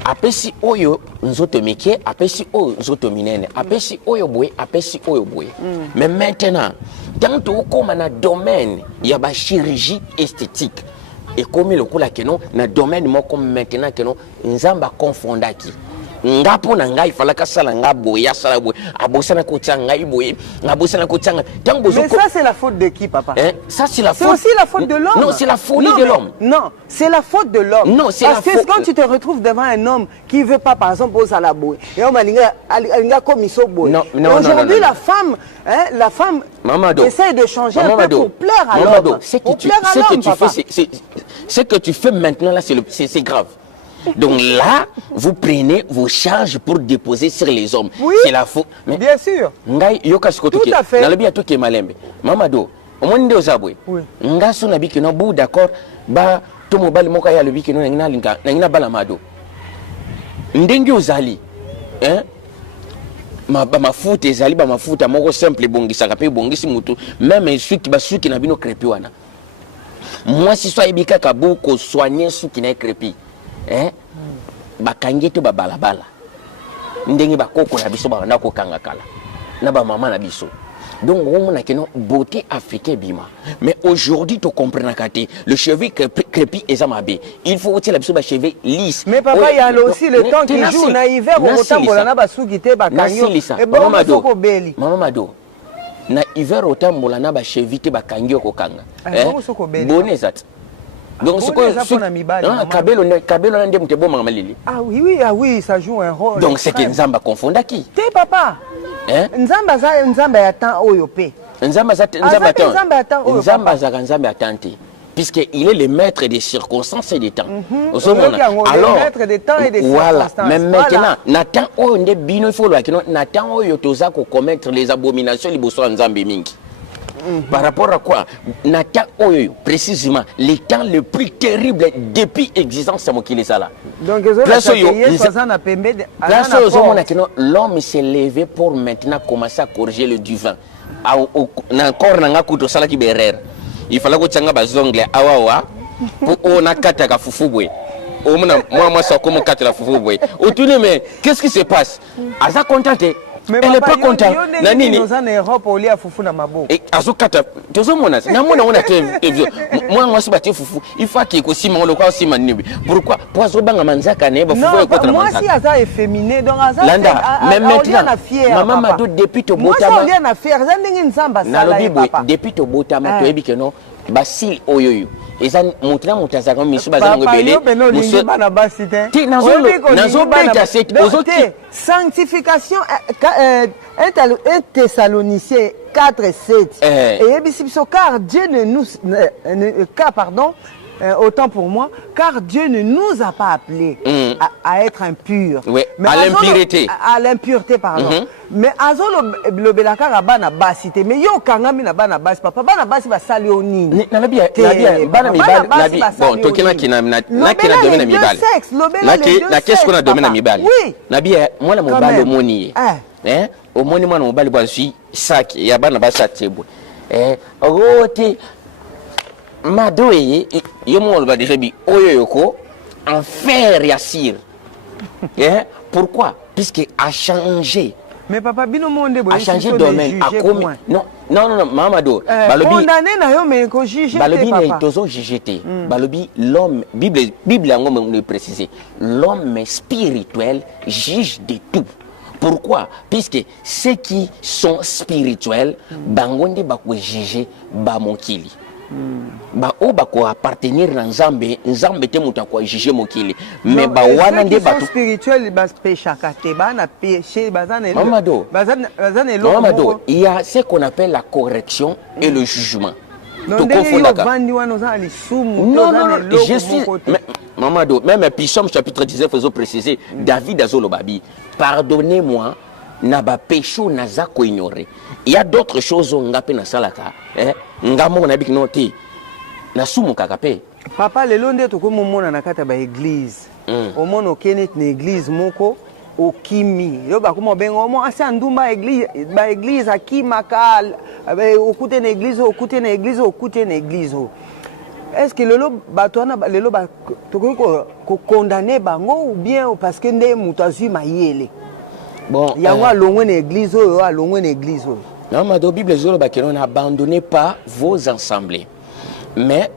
apesi oyo nzoto mike apesi oyo nzoto minene apesi oyo boye apesi oyo boye mais maintenant tant to koma na domaine ya ba chirurgie esthétique et comme le kula keno na domaine moko maintenant keno nzamba confondaki ngapo na ngai falaka sala ngabo ya sala boye abosana ko tsanga iboye ngabosana ko tsanga tango mais ça c'est la faute de qui papa ça c'est la faute c'est aussi la faute de l'homme non c'est la folie de l'homme non c'est la faute de l'homme non c'est parce que quand tu te retrouves devant un homme qui veut pas par exemple au sala boye et on alinga comme iso boye aujourd'hui la femme essaie de changer un peu pour plaire à l'homme ce que tu fais maintenant là c'est grave. Donc là, vous prenez vos charges pour déposer sur les hommes. Oui, c'est la faute. Mais bien sûr. Tout à fait. Dans le bien tout qui est malembe. Mamadou, au moins de Zaboué. Nga sona bi kino bu d'accord ba to mobile moka ya le bi kino na linga na balamado. Ndengi ozali. Mafuta ezali ba mafuta moko simple bongisa ka pe bongisi mutu même suki ba suki na bino crepi wana. Moi si soit ebika ka bu ko soigner suki na crepi. Bakangi to balabala ndenge bakoko na biso ba na ko kanga kala na ba mama na biso donc on a keno beauté africaine bima mais aujourd'hui tu comprends kati le cheveu crépi et zamabé il faut aussi la biso ba cheveux lisse mais papa il y a aussi le temps qui joue na hiver au tambola na basuki te bakanyo et bon soko beli mama mado na hiver au tambola na ba cheveux te bakangi ko kanga bonne zat donc ce que kabelo na ndem te boma malili ah oui ça joue un rôle donc c'est que nzamba confonda qui te papa nzamba ya temps oyo pe nzamba ya temps puisque il est le maître des circonstances et des temps alors maître des temps et des circonstances mais maintenant na temps oyo nde bino il faut lo akino na temps oyo toza ko commettre les abominations liboso nzambe mingi. Par rapport à quoi? Nata oyo précisément les temps le plus terrible depuis existence c'est moi qui les a là. Donc l'homme s'est levé pour maintenant commencer à corriger le divin. Encore nanga kuto sala ki berer. Il fallait que tanga bazongle awawa pour on a kata ka fufubwe. Moi ça comme kata la fufubwe. Autour mais qu'est-ce qui se passe? Aza contenté. Mais elle n'est pas contente. Nanini nous en Europe au lia fufu na mabo. Et azokata tozo mona na mona on a moi moi subati fufu il faut que kosima on le kwa sima nibi. Pourquoi? Pour azobanga manzaka ne ba fufu ko tra manzaka. Moi si aza efféminé donc aza Landa même maintenant maman Mado depuis to botama. Moi ça on na fier za ndenge nzamba sala papa. Depuis to botama to yebi keno basil oyoyo. Eza mutna mutazaka misu bazango belé. Musu bana basite. Ti nazo beta c'est ozoti sanctification 1 Thessaloniciens 4:7 et car Dieu ne nous autant pour moi car Dieu ne nous a pas appelés à être impurs mais à l'impureté pardon mais azolo lobelaka bana basite mais yo kangami na bana basi papa bana basi basali onini na bien bana mibali bon tokena kina na kina domaine mibali na qu'est-ce qu'on a domaine mibali na bien moi na mobali omoni omoni mwana mobali basi saki ya bana basatebwe rote madoye yo mo ba déjà bi oyo yoko en fer ya cire pourquoi puisque a changé. Mais papa bino monde boy a changé de domaine a commis non Mamadou balobi condamné na yo mais ko juger balobi ne tozo juger balobi l'homme bible yango me préciser l'homme spirituel juge de tout. Pourquoi? Puisque ceux qui sont spirituels bangonde ba ko juger ba mokili ba o ba ko appartenir na nzambe te muta ko juger mokili mais ba wana nde ba spirituel ba pécha kate ba na péché bazane Mamado il y a ce qu'on appelle la correction et le jugement. Non, je suis Mamado même Psaume chapitre 19 faisons préciser David azolobabi pardonnez-moi na ba péché naza ko ignorer. Il y a d'autres choses ngape na salaka ngamo na bikinote na sumu kakape Papa lelo nde tokomomona na kata ba église. Omona okene na église moko okimi. Yo bakoma bengo omo asa ndumba église ba église akimaka okute na église okute na église okute na église. Est-ce que lelo batwana lelo ba ko condamner bango ou bien parce que nde mutazui mayele? Bon, yango alongwe na église oyo alongwe na église oyo. Non, mais dans la Bible, n'abandonnez pas vos assemblées. Mais,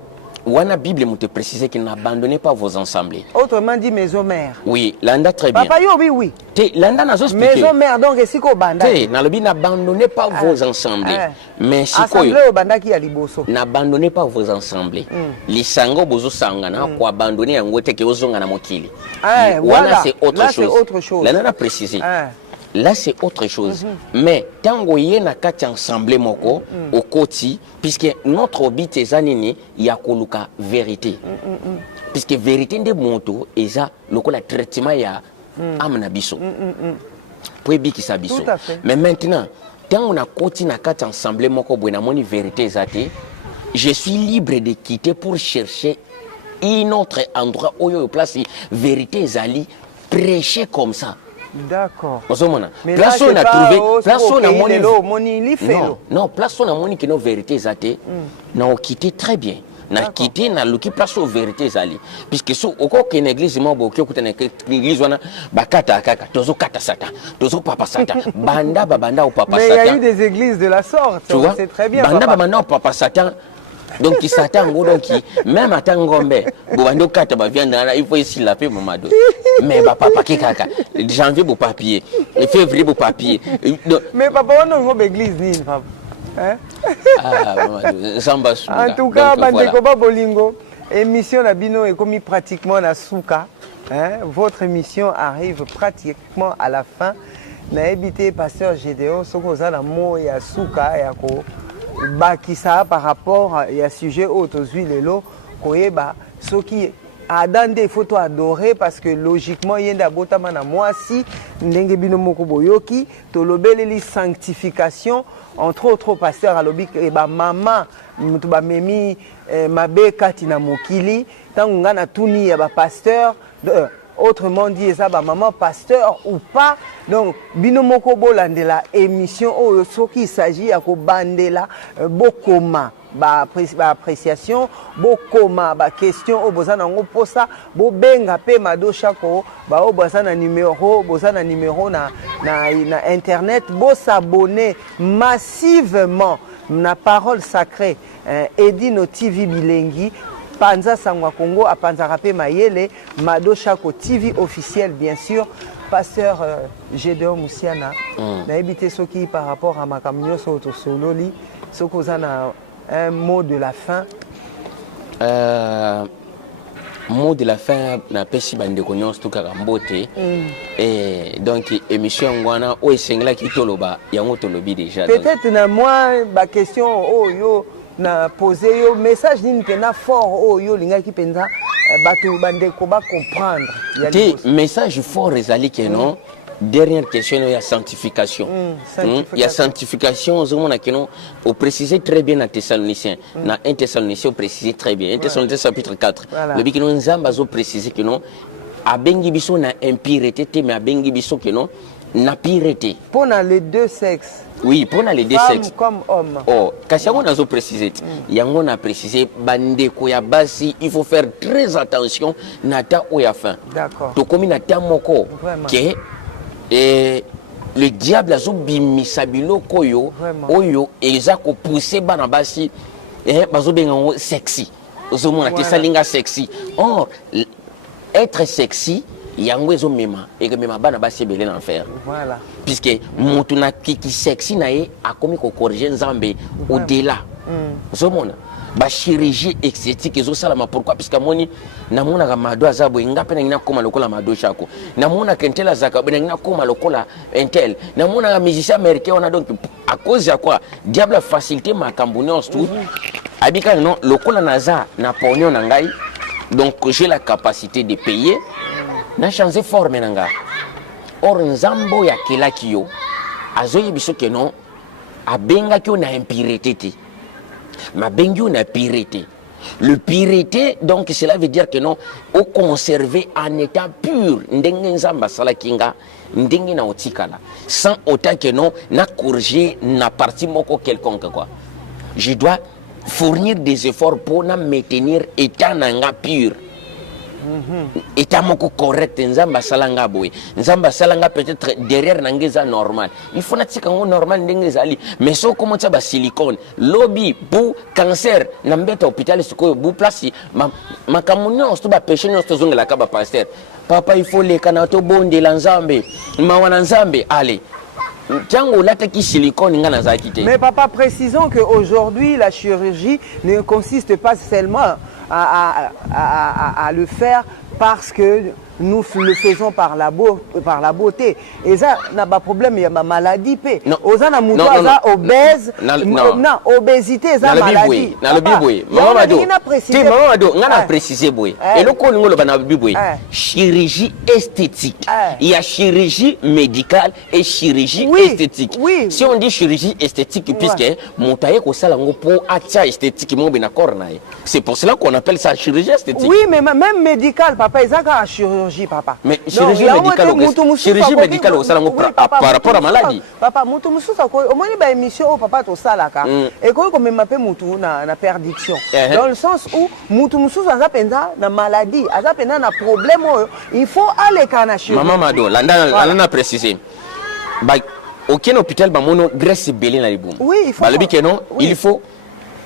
la Bible te précise qu'il n'abandonnez pas vos assemblées. Autrement dit, maison mère. Oui, l'anda très bien. Papa, oui. L'anda n'a pas expliqué. Maison mère, donc, c'est quoi banda? N'abandonnez pas vos assemblées. Mais si assemblée au banda qui a liboso. N'abandonnez pas vos assemblées. Les sango bozo sangana, pour abandonner un gote qui ozonga na mokili. Voilà, c'est autre chose. L'anda n'a précisé. Là, c'est autre chose. Mais, tant que vous avez ensemble, au côté, puisque notre but est il y a la vérité. Puisque la vérité de moto, et ça, le traitement, il y a amnabiso. Pour bien qu'il biso. Mais maintenant, tant qu'on a continué à ensemble, la vérité, je suis libre de quitter pour chercher un autre endroit où il y a place vérité, zali, prêcher comme ça. D'accord. Mais place on a trouvé, place on a non, place on a moni que nos vérités zate, n'a quitté très bien. N'a quitté na luki place aux vérités zali. Puisque so oko que l'église mo bo kyokuta na l'église wana bakata kaka, tozo kata sata, tozo papa sata, banda babanda au papa sata. Mais il y a eu des églises de la sorte, c'est très bien. Banda babanda au papa sata. Donc il s'attend donc même à Tangombe bobando kata ba viande il faut ici la paix mamado mais papa kaka janvier beau papier et février beau papier mais papa on a église ni papa hein en tout cas bandeko ba bolingo émission na bino est commis pratiquement na souka hein votre émission arrive pratiquement à la fin na habité pasteur Gédéon soko za na mo ya souka ya ko bakisa par rapport à sujet autre lelo koyeba soki adande il faut to adorer parce que logiquement yenda botama na mwasi ndenge bino moko boyoki to lobeleli sanctification entre autres pasteur alobi e ba mama mutu ba memi mabe kati na mokili tangu ngana tuni ya ba pasteur autrement dit ça ba maman pasteur ou pas donc bino moko bolandela émission o soki il s'agit ya ko bandela bokoma ba appréciation bokoma ba question o bozana ngo posa bo benga pe madosha ko ba o bozana numéro na internet bo s'abonner massivement na parole sacrée Edino TV Bilengi Panza Sangwa Congo à Panza Rapé Mayele, Mado Chako TV officiel bien sûr, pasteur Gédéon Moussiana. Na habité Soki par rapport à ma camion Soto Sololi, Sokozana un mot de la fin. Mot de la fin na pesi bande konyos tout karambote et donc émission ngwana o esengla ki toloba yango tolobi déjà. Peut-être na moi ba question oh yo na poser yo message ni pena fort oh yo linga ki penza batu bande ko ba comprendre ya message fort ezali que non dernière question il y a sanctification il y a sanctification on que non au préciser très bien dans Thessaloniciens na 1 Thessaloniciens préciser très bien 1 Thessaloniciens chapitre 4 le bi que non nzamba zo préciser que non abengi biso na impureté mais abengi biso que non na pureté pour les deux sexes. Oui, pour les deux sexes. Comme homme. Oh, quand on a précisé, on a précisé, bandeko ya basi, il faut faire très attention nata ou ya fin. D'accord. To komi nata moko que le diable a zo bimisabilo koyo oyo ezako pousser bana basi bazo benga sexy. Ozo mona te salinga sexy. Or être sexy yango ezo mema et que mema bana basi belé l'enfer. Voilà. Puisque mutuna kiki sexy nae a komi ko corriger nzambe au-delà. Zomona ba chirurgie esthétique ezo salama pourquoi puisque moni namona ka mado azabo ngape na ngina koma lokola mado chako. Namona kentela zaka na ngina koma lokola entel. Namona ka musicien américain on a donc à cause de quoi diable a facilité ma cambonios tout. Abika non lokola naza na pognon na ngai donc j'ai la capacité de payer. Na changé forme nanga. Or nzambo ya kelaki yo azoyi biso ke non abenga ki na impurité te. Ma bengi na pureté. Le pureté, donc cela veut dire que non, au conserver en état pur, sans autant que non, na corriger na partie moko quelconque quoi. Je dois fournir des efforts pour na maintenir état nanga pur. État moko correct, nzamba salanga boy. Nzamba salanga peut-être derrière nangeza normal. Il faut natika ngo normal ndengeza ali. Mais so comment ça ba silicone, lobby pour cancer, nambeta hôpital siko bu place ma kamunyo sto ba péché no sto zonga ka ba pasteur. Papa il faut les kanato bonde la nzambe. Ma wana nzambe allez. Mais papa, précisons qu'aujourd'hui, la chirurgie ne consiste pas seulement à le faire parce que nous le faisons par la beauté. Et ça n'a pas de problème, il y a ma maladie. Oza na muto aza obèse, non, obésité, ça maladie. Maman précisé boy. Et le colongo le banabi boy. Chirurgie esthétique. Il y a chirurgie médicale et chirurgie esthétique. Si on dit chirurgie esthétique, puisque montaye ko salango pour atia esthétique mo bena cornaye. C'est pour cela qu'on appelle ça chirurgie esthétique. Oui, mais même médical, papa, ils ont la chirurgie, papa. Mais chirurgie médicale au salon par rapport à la maladie. Papa, mutu musu sako, au moins ba émission au papa to salaka. Et quand même m'appelle mutu na perdition. Dans le sens où mutu musu ça penda na maladie, ça penda na problème, il faut aller kana chirurgie. Maman Mado, l'ana précisé. Bah aucun hôpital ba mono graisse belé na libum. Oui, il faut. Bah le bique non, il faut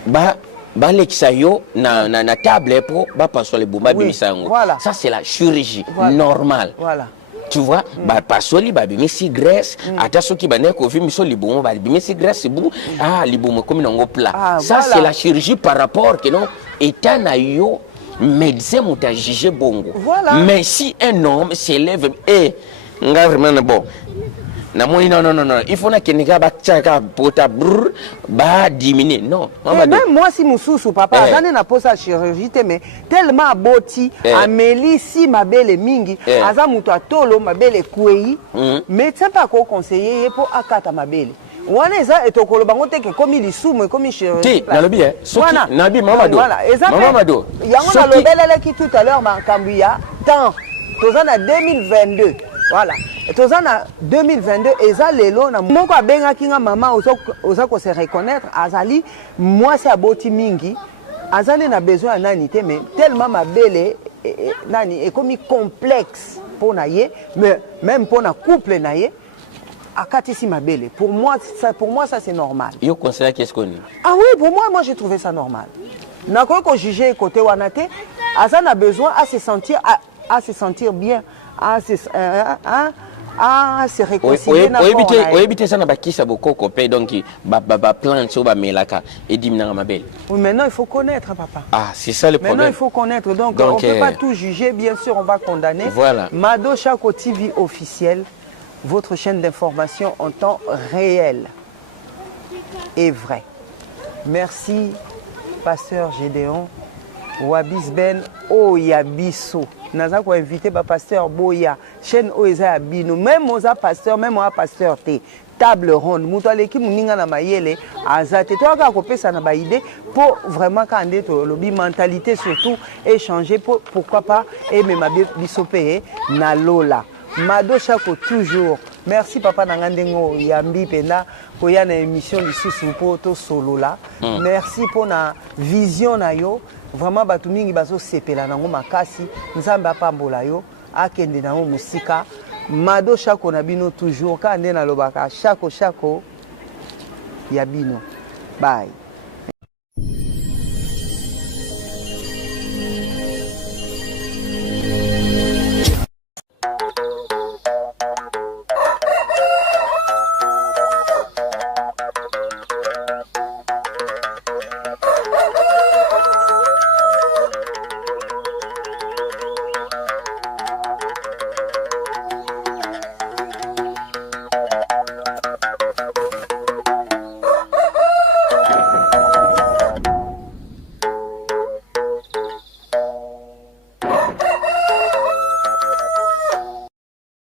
bah Balexayo na table pour passer les bombes bimisango. Voilà. Ça c'est la chirurgie normale. Voilà. Tu vois, passer les babimisi graisse, attention qui bané ko vi miso libom babimisi graisse bon libom comme nango plat. Ça c'est la chirurgie par rapport que non état na yo médecin muta jugé bongo. Voilà. Mais si un homme s'élève et nga vraiment bon non, il faut que les gens diminuer. Non. Même moi, si je papa, je n'ai pas sa chirurgie, mais tellement aboti, Amélie, si ma belle mingi, Azamuto tolo, ma belle kouei, mais c'est pas quoi conseiller pour akata ma belle. Waneza et au colobangote que comme il soume comme il chirurgie. Dans le bien. Nabi Mamadou. Voilà. Mamadou. Il y a un lobel qui tout à l'heure m'a cambié. Tant. Tous en 2022. Voilà. Et tous en 2022, et ça, les lots, mon quoi, ben, à qui maman, aux se reconnaître, Azali, moi, c'est à Boti Mingi, Azali n'a besoin d'anité, mais tellement ma belle est comme complexe pour naïe, mais même pour un couple naïe, à Katisi ma belle. Pour moi, ça c'est normal. Yo conseille qu'est-ce qu'on est? Ah oui, pour moi, j'ai trouvé ça normal. N'a pas qu'on jugeait côté Wanate, Azali a besoin à se sentir bien. Se réconcilier na éviter ça na bakisa bokoko pe donc ba plante so ba melaka et dimna ma belle. Oui, maintenant il faut connaître papa. Ah, c'est ça le problème. Maintenant il faut connaître donc on peut pas tout juger, bien sûr on va condamner. Voilà. Mado Chako TV officiel, votre chaîne d'information en temps réel et vrai. Merci pasteur Gédéon Wabis Ben Oyabiso. Naza ko invité ba pasteur Boya chaîne Oeza Bino même oza pasteur même oza pasteur te table ronde muto aleki muninga na mayele azate to aka ko pesa na ba idée pour vraiment quand to lobby mentalité surtout échanger pourquoi pas et même biso payer na lola Mado Chako toujours. Merci papa Nangandengo Yambi Pena pour y a émission lisusu pour to solo là. Merci pour na vision na yo. Vraiment batu mingi bazo sepela nango makasi nzambe apambola yo akende nango musika Mado Chako na bino toujours ka nde na lobaka Chako ya bino. Bye.